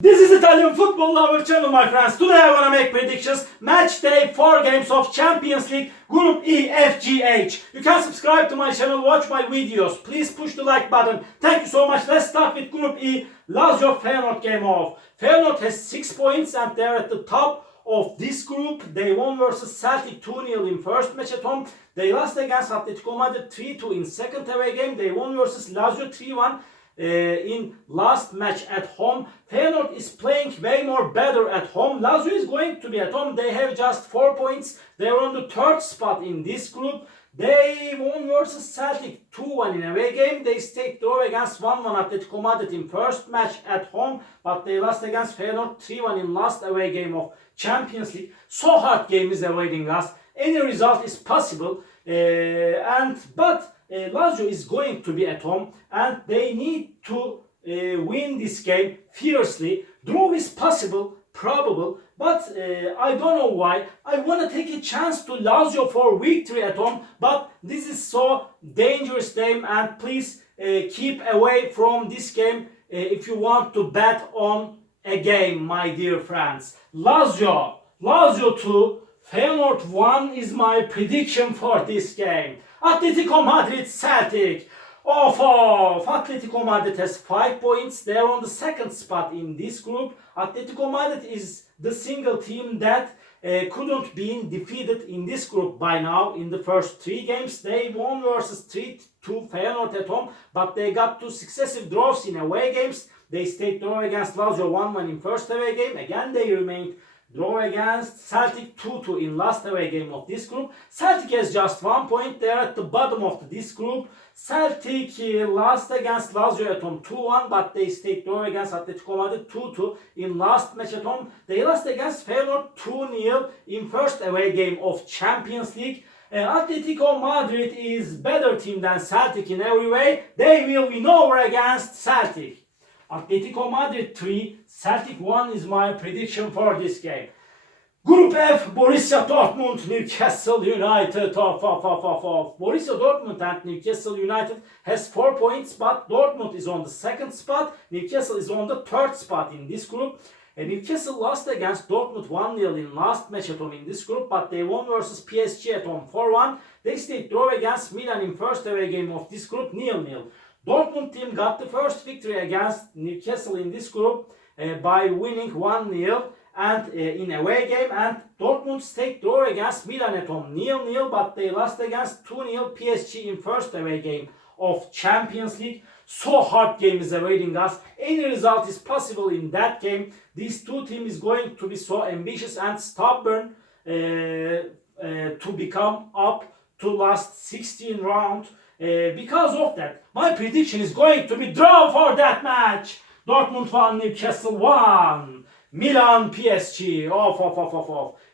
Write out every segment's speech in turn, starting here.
This is Italian Football Lover channel, my friends. Today I want to make predictions. Match day 4 games of Champions League Group E, F, G, H. You can subscribe to my channel, watch my videos. Please push the like button. Thank you so much. Let's start with Group E. Lazio Feyenoord game off. Feyenoord has 6 points and they're at the top of this group. They won versus Celtic 2-0 in first match at home. They lost against Atletico Madrid 3-2 in second away game. They won versus Lazio 3-1. In last match at home. Feyenoord is playing way more better at home. Lazio is going to be at home. They have just 4 points. They are on the third spot in this group. They won versus Celtic 2-1 in away game. They stayed draw against 1-1 Atletico Madrid in first match at home, but they lost against Feyenoord 3-1 in last away game of Champions League. So hard game is awaiting us. Any result is possible, but Lazio is going to be at home and they need to win this game fiercely. Draw is possible, probable, but I don't know why. I want to take a chance to Lazio for victory at home, but this is so dangerous game and please keep away from this game if you want to bet on a game, my dear friends. Lazio 2, Feyenoord 1 is my prediction for this game. Atletico Madrid Celtic. Atletico Madrid has 5 points. They are on the second spot in this group. Atletico Madrid is the single team that couldn't be defeated in this group by now in the first 3 games. They won versus 3-2 Feyenoord at home, but they got 2 successive draws in away games. They stayed draw against Lazio 1-1 in first away game. Again, they remained draw against Celtic 2-2 in last away game of this group. Celtic has just 1 point. They are at the bottom of this group. Celtic lost against Lazio at home 2-1, but they stayed draw against Atletico Madrid 2-2 in last match at home. They lost against Feyenoord 2-0 in first away game of Champions League. Atletico Madrid is better team than Celtic in every way. They will win over against Celtic. Atletico Madrid 3, Celtic 1 is my prediction for this game. Group F, Borussia Dortmund, Newcastle United. Borussia Dortmund and Newcastle United has 4 points, but Dortmund is on the second spot. Newcastle is on the third spot in this group. Newcastle lost against Dortmund 1-0 in last match at home in this group, but they won versus PSG at home 4-1. They stayed draw against Milan in first away game of this group 0-0. Dortmund team got the first victory against Newcastle in this group by winning 1-0 and in away game, and Dortmund stayed draw against Milan at home 0-0, but they lost against 2-0 PSG in first away game of Champions League. So hard game is awaiting us. Any result is possible in that game. These two teams is going to be so ambitious and stubborn to become up to last 16 round. Because of that, my prediction is going to be draw for that match. Dortmund 1, Newcastle 1. Milan PSG.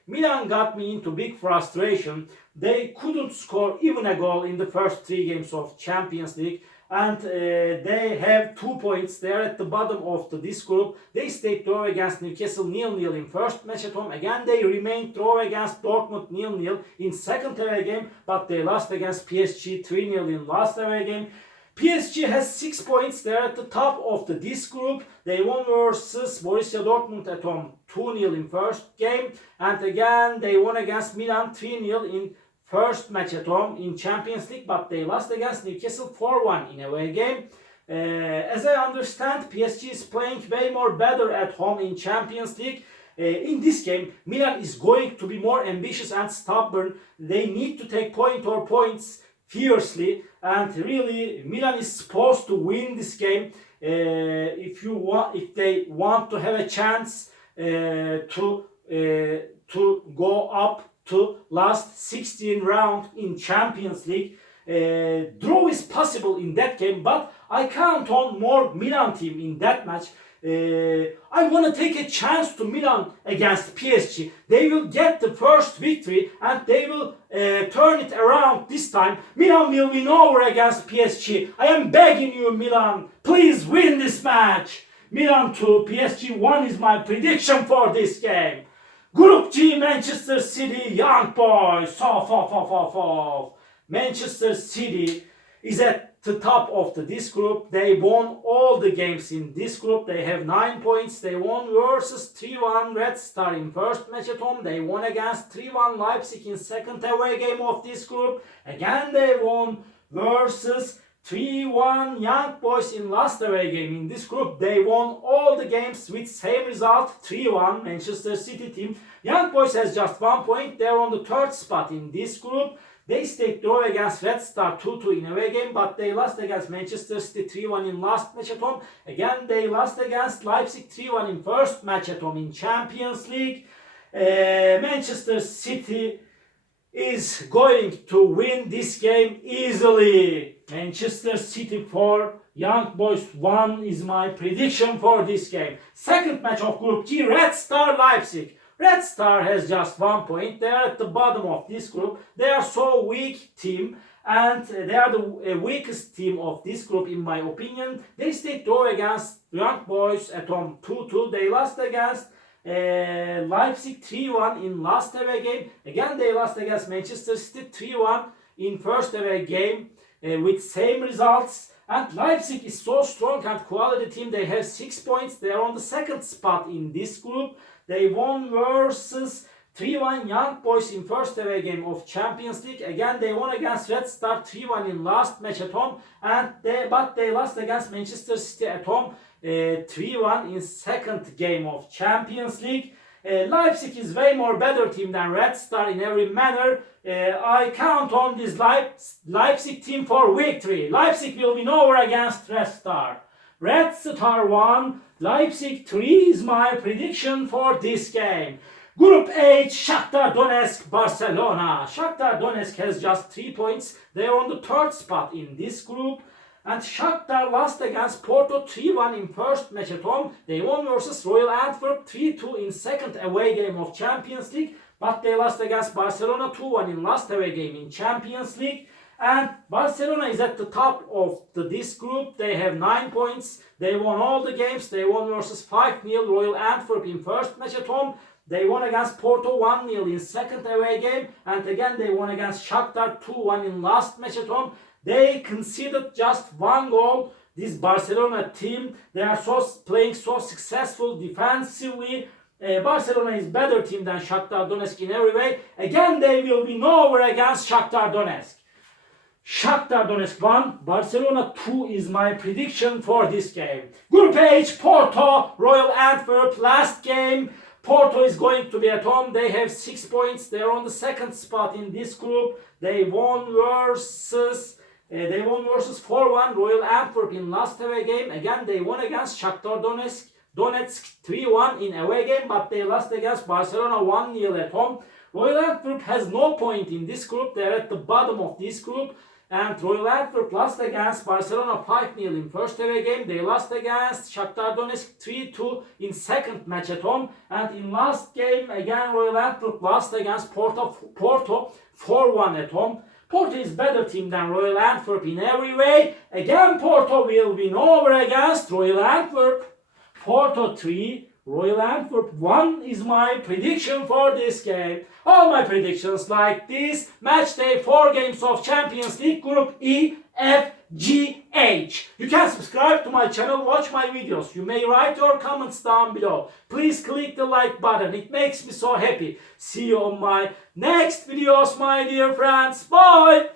Milan got me into big frustration. They couldn't score even a goal in the first 3 games of Champions League. And they have 2 points. They are at the bottom of this group. They stayed draw against Newcastle 0-0 in first match at home. Again, they remained draw against Dortmund 0-0 in second away game, but they lost against PSG 3-0 in last away game. PSG has 6 points. They are at the top of this group. They won versus Borussia Dortmund at home 2-0 in first game, and again they won against Milan 3-0 in first match at home in Champions League, but they lost against Newcastle 4-1 in away game. As I understand, PSG is playing way more better at home in Champions League. In this game, Milan is going to be more ambitious and stubborn. They need to take points fiercely, and really Milan is supposed to win this game if they want to have a chance to go up to last 16 round in Champions League. Draw is possible in that game, but I count on more Milan team in that match. I want to take a chance to Milan against PSG. They will get the first victory and they will turn it around this time. Milan will win over against PSG. I am begging you, Milan, please win this match. Milan 2, PSG 1 is my prediction for this game. Group G, Manchester City, Young Boys. Manchester City is at the top of this group. They won all the games in this group. They have 9 points. They won versus 3-1 Red Star in first match at home. They won against 3-1 Leipzig in second away game of this group. Again, they won versus 3-1 Young Boys in last away game in this group. They won all the games with same result, 3-1 Manchester City team. Young Boys has just 1 point. They're on the third spot in this group. They stayed draw against Red Star 2-2 in away game, but they lost against Manchester City 3-1 in last match at home. Again, they lost against Leipzig 3-1 in first match at home in Champions League. Manchester City is going to win this game easily. Manchester City 4, Young Boys 1 is my prediction for this game. Second match of Group G, Red Star Leipzig. Red Star has just 1 point. They are at the bottom of this group. They are so weak team, and they are the weakest team of this group in my opinion. They stayed draw against Young Boys at home 2-2. They lost against Leipzig 3-1 in last away game. Again, they lost against Manchester City 3-1 in first away game with same results. And Leipzig is so strong and quality team. They have 6 points. They are on the second spot in this group. They won versus 3-1 Young Boys in first away game of Champions League. Again, they won against Red Star 3-1 in last match at home. But they lost against Manchester City at home 3-1 in second game of Champions League. Leipzig is way more better team than Red Star in every manner. I count on this Leipzig team for victory. Leipzig will win over against Red Star. Red Star 1, Leipzig 3 is my prediction for this game. Group H, Shakhtar Donetsk, Barcelona. Shakhtar Donetsk has just 3 points. They are on the third spot in this group. And Shakhtar lost against Porto 3-1 in first match at home. They won versus Royal Antwerp 3-2 in second away game of Champions League. But they lost against Barcelona 2-1 in last away game in Champions League. And Barcelona is at the top of this group. They have 9 points. They won all the games. They won versus 5-0 Royal Antwerp in first match at home. They won against Porto 1-0 in second away game. And again, they won against Shakhtar 2-1 in last match at home. They conceded just 1 goal. This Barcelona team, they are playing so successful defensively. Barcelona is better team than Shakhtar Donetsk in every way. Again, they will win over against Shakhtar Donetsk. Shakhtar Donetsk 1, Barcelona 2 is my prediction for this game. Group H, Porto, Royal Antwerp, last game. Porto is going to be at home. They have 6 points. They are on the second spot in this group. They won versus 4-1 Royal Antwerp in last away game. Again, they won against Shakhtar Donetsk 3-1 in away game, but they lost against Barcelona 1-0 at home. Royal Antwerp has no point in this group. They are at the bottom of this group. And Royal Antwerp lost against Barcelona 5-0 in first away game. They lost against Shakhtar Donetsk 3-2 in second match at home. And in last game, again, Royal Antwerp lost against Porto 4-1 at home. Porto is better team than Royal Antwerp in every way. Again, Porto will win over against Royal Antwerp. Porto 3, Royal Antwerp 1 is my prediction for this game. All my predictions like this. Match day 4 games of Champions League Group E, F, G, H. You can subscribe to my channel, watch my videos. You may write your comments down below. Please click the like button. It makes me so happy. See you on my next videos, my dear friends. Bye!